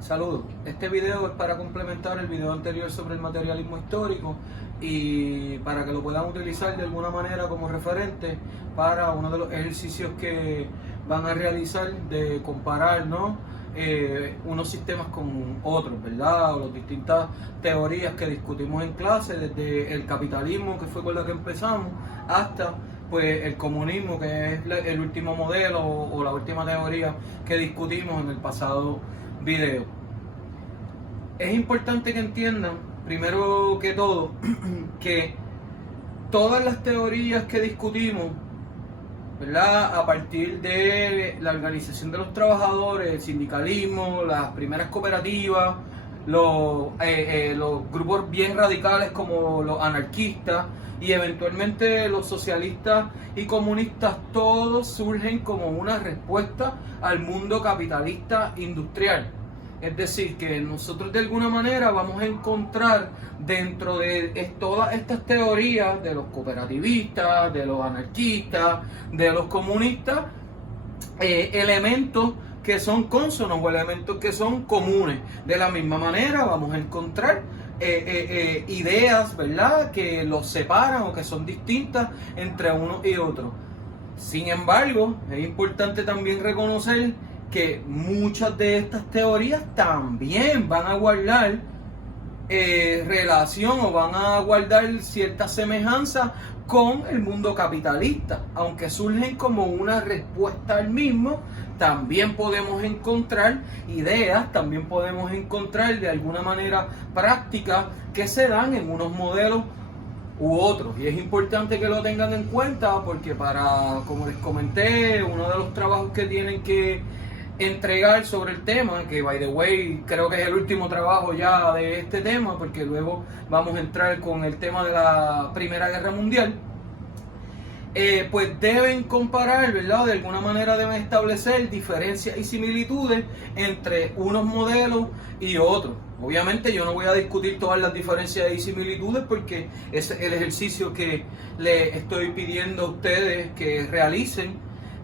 Saludos. Este video es para complementar el video anterior sobre el materialismo histórico y para que lo puedan utilizar de alguna manera como referente para uno de los ejercicios que van a realizar de comparar, ¿no? Unos sistemas con otros, ¿verdad? O las distintas teorías que discutimos en clase, desde el capitalismo, que fue con la que empezamos, hasta pues el comunismo, que es el último modelo o la última teoría que discutimos en el pasado video. Es importante que entiendan, primero que todo, que todas las teorías que discutimos, ¿verdad? A partir de la organización de los trabajadores, el sindicalismo, las primeras cooperativas, los grupos bien radicales como los anarquistas y eventualmente los socialistas y comunistas, todos surgen como una respuesta al mundo capitalista industrial. Es decir, que nosotros de alguna manera vamos a encontrar dentro de todas estas teorías de los cooperativistas, de los anarquistas, de los comunistas, elementos que son cónsonos o elementos que son comunes. De la misma manera vamos a encontrar ideas, ¿verdad?, que los separan o que son distintas entre uno y otro. Sin embargo, es importante también reconocer que muchas de estas teorías también van a guardar relación o van a guardar cierta semejanza con el mundo capitalista. Aunque surgen como una respuesta al mismo, también podemos encontrar ideas, también podemos encontrar de alguna manera prácticas que se dan en unos modelos u otros. Y es importante que lo tengan en cuenta porque como les comenté, uno de los trabajos que tienen que entregar sobre el tema, que by the way creo que es el último trabajo ya de este tema, porque luego vamos a entrar con el tema de la Primera Guerra Mundial, pues deben comparar, ¿verdad? De alguna manera deben establecer diferencias y similitudes entre unos modelos y otros. Obviamente yo no voy a discutir todas las diferencias y similitudes porque ese es el ejercicio que les estoy pidiendo a ustedes que realicen,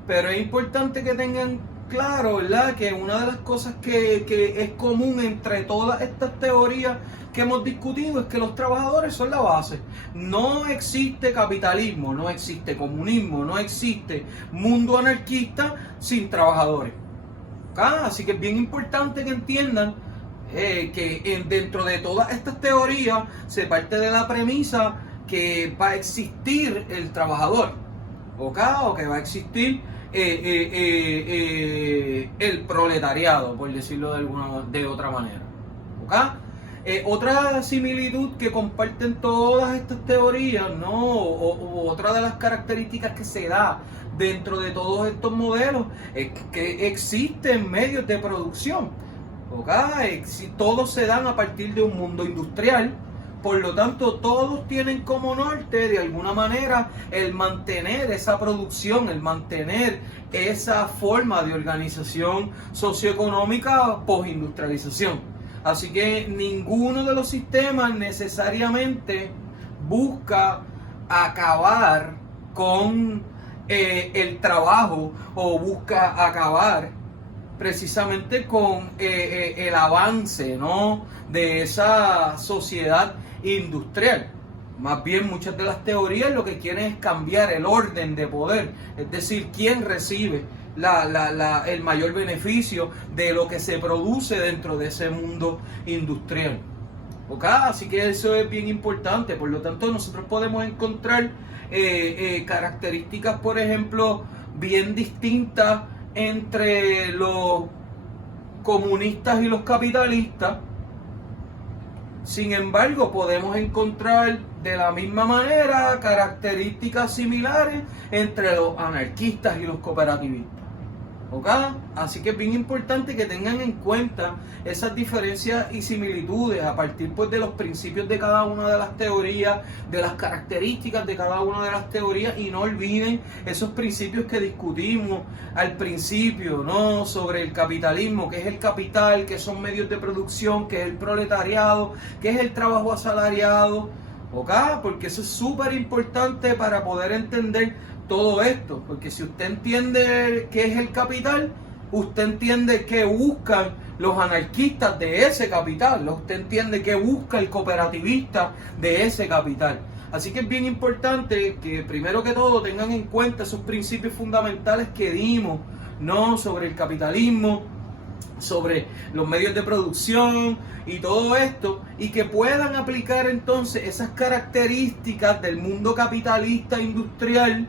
pero es importante que tengan claro, ¿verdad?, que una de las cosas que es común entre todas estas teorías que hemos discutido es que los trabajadores son la base. No existe capitalismo, no existe comunismo, no existe mundo anarquista sin trabajadores. Así que es bien importante que entiendan que dentro de todas estas teorías se parte de la premisa que va a existir el trabajador, o que va a existir el proletariado, por decirlo de otra manera. Otra similitud que comparten todas estas teorías, ¿no? O otra de las características que se da dentro de todos estos modelos es que existen medios de producción. Todos se dan a partir de un mundo industrial. Por lo tanto, todos tienen como norte, de alguna manera, el mantener esa producción, el mantener esa forma de organización socioeconómica postindustrialización. Así que ninguno de los sistemas necesariamente busca acabar con el trabajo o busca acabar precisamente con el avance, ¿no?, de esa sociedad industrial. Más bien, muchas de las teorías lo que quieren es cambiar el orden de poder, es decir, quién recibe el mayor beneficio de lo que se produce dentro de ese mundo industrial. Así que eso es bien importante. Por lo tanto, nosotros podemos encontrar características, por ejemplo, bien distintas entre los comunistas y los capitalistas. Sin embargo, podemos encontrar de la misma manera características similares entre los anarquistas y los cooperativistas. Así que es bien importante que tengan en cuenta esas diferencias y similitudes a partir, pues, de los principios de cada una de las teorías, de las características de cada una de las teorías, y no olviden esos principios que discutimos al principio, ¿no?, sobre el capitalismo, que es el capital, que son medios de producción, que es el proletariado, que es el trabajo asalariado. Porque eso es súper importante para poder entender todo esto, porque si usted entiende qué es el capital, usted entiende qué buscan los anarquistas de ese capital. Usted entiende qué busca el cooperativista de ese capital. Así que es bien importante que primero que todo tengan en cuenta esos principios fundamentales que dimos, ¿no? Sobre el capitalismo, sobre los medios de producción y todo esto, y que puedan aplicar entonces esas características del mundo capitalista industrial,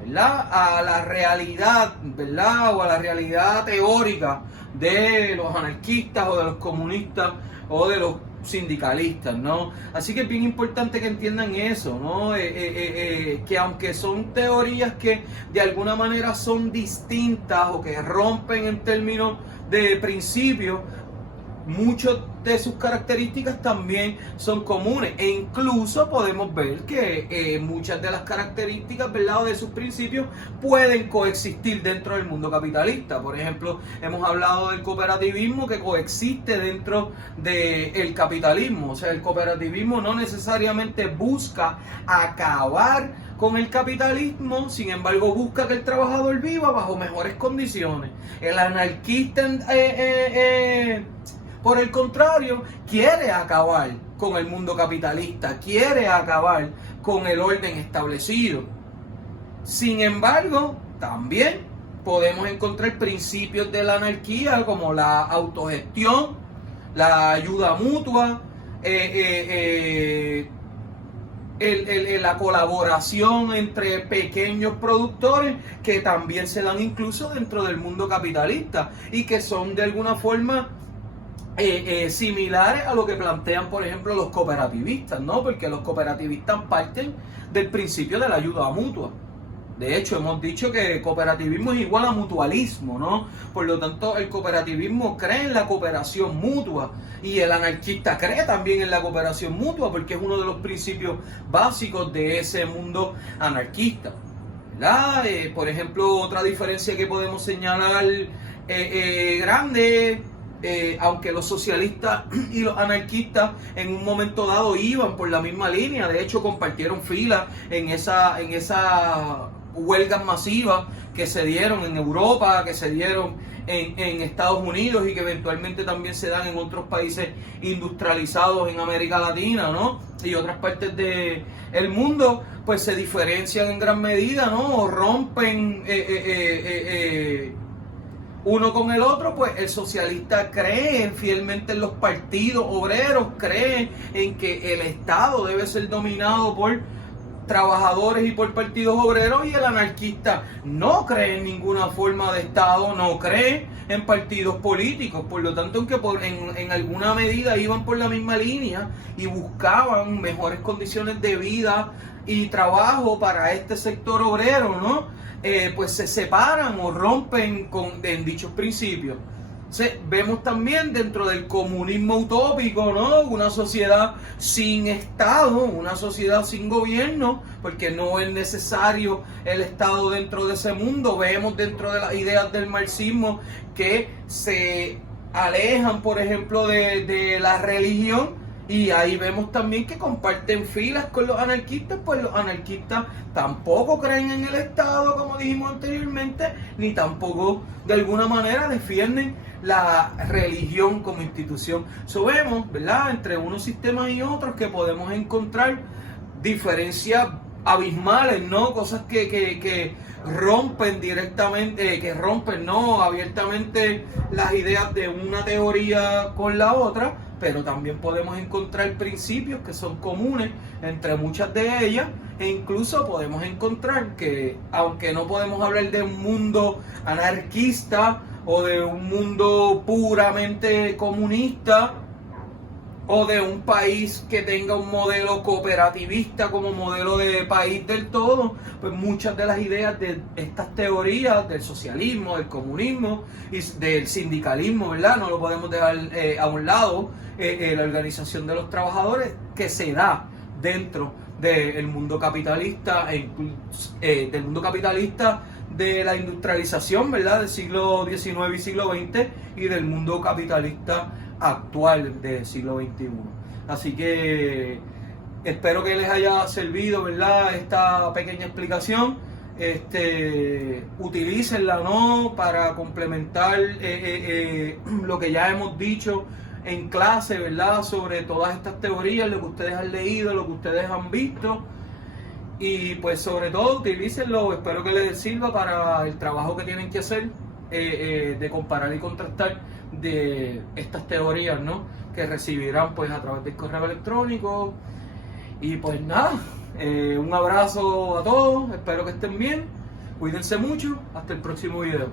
¿verdad?, a la realidad, ¿verdad?, o a la realidad teórica de los anarquistas o de los comunistas o de los sindicalistas, ¿no? Así que es bien importante que entiendan eso, ¿no? Que aunque son teorías que de alguna manera son distintas o que rompen en términos de principios, muchas de sus características también son comunes, e incluso podemos ver que muchas de las características, ¿verdad?, o de sus principios pueden coexistir dentro del mundo capitalista. Por ejemplo, hemos hablado del cooperativismo que coexiste dentro del capitalismo. O sea, el cooperativismo no necesariamente busca acabar con el capitalismo, sin embargo busca que el trabajador viva bajo mejores condiciones. El anarquista por el contrario, quiere acabar con el mundo capitalista, quiere acabar con el orden establecido. Sin embargo, también podemos encontrar principios de la anarquía como la autogestión, la ayuda mutua, la colaboración entre pequeños productores que también se dan incluso dentro del mundo capitalista y que son de alguna forma similares a lo que plantean, por ejemplo, los cooperativistas, ¿no? Porque los cooperativistas parten del principio de la ayuda mutua. De hecho, hemos dicho que el cooperativismo es igual a mutualismo, ¿no? Por lo tanto, el cooperativismo cree en la cooperación mutua y el anarquista cree también en la cooperación mutua porque es uno de los principios básicos de ese mundo anarquista, ¿verdad? Por ejemplo, otra diferencia que podemos señalar grande, aunque los socialistas y los anarquistas en un momento dado iban por la misma línea, de hecho compartieron fila en esa huelgas masivas que se dieron en Europa, que se dieron en Estados Unidos y que eventualmente también se dan en otros países industrializados en América Latina, ¿no? Y otras partes del mundo, pues se diferencian en gran medida, ¿no? O rompen uno con el otro. Pues el socialista cree fielmente en los partidos obreros, cree en que el Estado debe ser dominado por trabajadores y por partidos obreros, y el anarquista no cree en ninguna forma de Estado, no cree en partidos políticos. Por lo tanto, aunque en alguna medida iban por la misma línea y buscaban mejores condiciones de vida y trabajo para este sector obrero, ¿no? Pues se separan o rompen en dichos principios. Vemos también dentro del comunismo utópico, ¿no?, una sociedad sin Estado, una sociedad sin gobierno, porque no es necesario el Estado dentro de ese mundo. Vemos dentro de las ideas del marxismo que se alejan, por ejemplo, de la religión. Y ahí vemos también que comparten filas con los anarquistas, pues los anarquistas tampoco creen en el Estado, como dijimos anteriormente, ni tampoco de alguna manera defienden la religión como institución. Vemos, ¿verdad?, entre unos sistemas y otros que podemos encontrar diferencias abismales, ¿no? Cosas que rompen directamente, que rompen, ¿no?, abiertamente las ideas de una teoría con la otra, pero también podemos encontrar principios que son comunes entre muchas de ellas, e incluso podemos encontrar que, aunque no podemos hablar de un mundo anarquista o de un mundo puramente comunista, o de un país que tenga un modelo cooperativista como modelo de país del todo, pues muchas de las ideas de estas teorías del socialismo, del comunismo y del sindicalismo, ¿verdad?, no lo podemos dejar a un lado, la organización de los trabajadores que se da dentro del mundo capitalista, del mundo capitalista de la industrialización, ¿verdad?, del siglo XIX y siglo XX, y del mundo capitalista actual del siglo XXI. Así que espero que les haya servido, ¿verdad?, esta pequeña explicación. utilícenla, ¿no? Para complementar lo que ya hemos dicho en clase, ¿verdad? Sobre todas estas teorías, lo que ustedes han leído, lo que ustedes han visto. Y pues sobre todo utilícenlo, espero que les sirva para el trabajo que tienen que hacer, de comparar y contrastar de estas teorías, ¿no? Que recibirán pues a través del correo electrónico. Y pues nada, un abrazo a todos, espero que estén bien, cuídense mucho, hasta el próximo video.